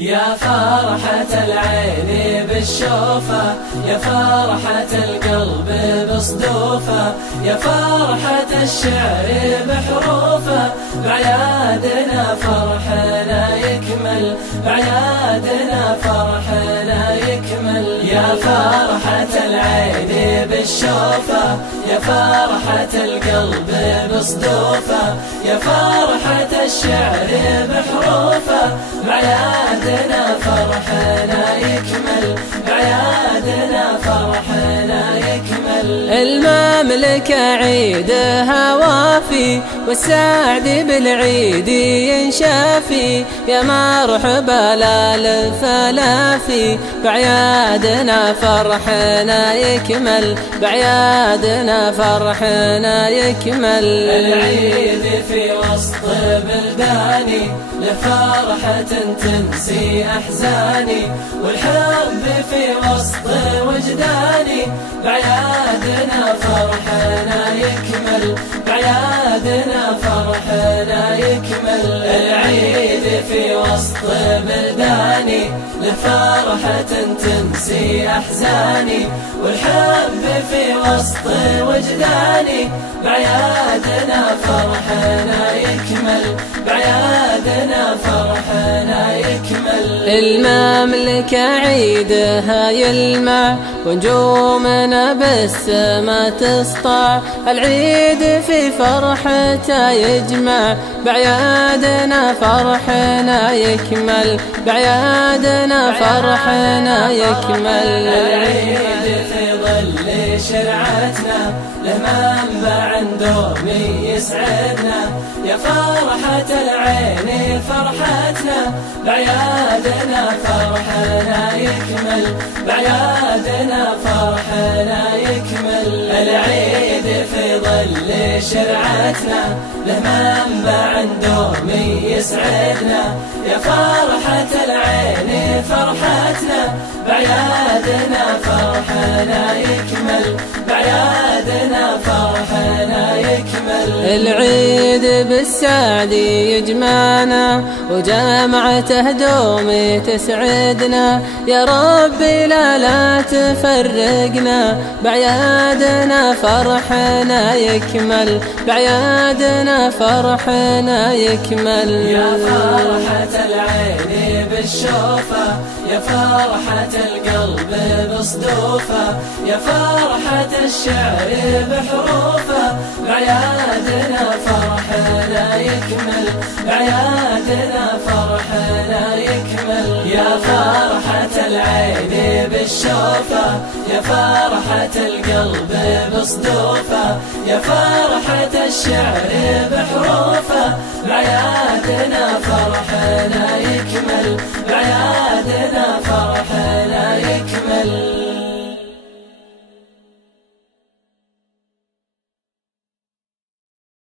يا فرحة العين بالشوفة، يا فرحة القلب بصدوفة، يا فرحة الشعر بحروفه، بعيادنا فرحنا يكمل، بعيادنا فرحنا يكمل. يا فرحة العين بالشوفة، يا فرحة القلب بصدوفه، يا فرحة الشعر بحروفه، بعيادنا فرحنا يكمل، بعيادنا فرحنا يكمل. المملكة عيدها وافي، والسعد بالعيد ينشافي، يا مرحبا للفلافي، بعيادنا فرحنا يكمل، بعيادنا فرحنا يكمل. العيد في وسط بلداني، لفرحة تنسي أحزاني، والحب في وسط وجداني، بعيادنا فرحنا يكمل، بعيادنا فرحنا يكمل. العيد في وسط بلداني، لفرحة تنسي أحزاني، والحب في وسط وجداني، بعيادنا فرحنا يكمل، بعيادنا فرحنا يكمل. المملكة عيدها يلمع، ونجومنا بالسما تسطع، العيد في فرحته يجمع، بعيادنا فرحنا يكمل، بعيادنا فرحنا يكمل. العيد في ظل شرعتنا، له منبع دومي يسعدنا، يا فرحة العين فرحتنا، بعيادنا فرحنا يكمل، بعيادنا فرحنا يكمل. العيد في ظل شرعتنا، له منبع دومي يسعدنا، يا فرحة العين فرحتنا، بعيادنا فرحنا يكمل، بعيادنا فرحنا يكمل. العيد بالسعد يجمعنا، وجامعته دومي تسعدنا، يا ربي لا تفرقنا، بعيادنا فرحنا يكمل، بعيادنا فرحنا يكمل. يا فرحة العين بالشوفة، يا فرحة القلب بصدوفه، يا فرحة الشعر بحروفه، بعيادنا فرحنا يكمل، بعيادنا فرحنا يكمل. يا فرحة العين بالشوفة، يا فرحة القلب بصدوفه، يا فرحة الشعر بحروفه، بعيادنا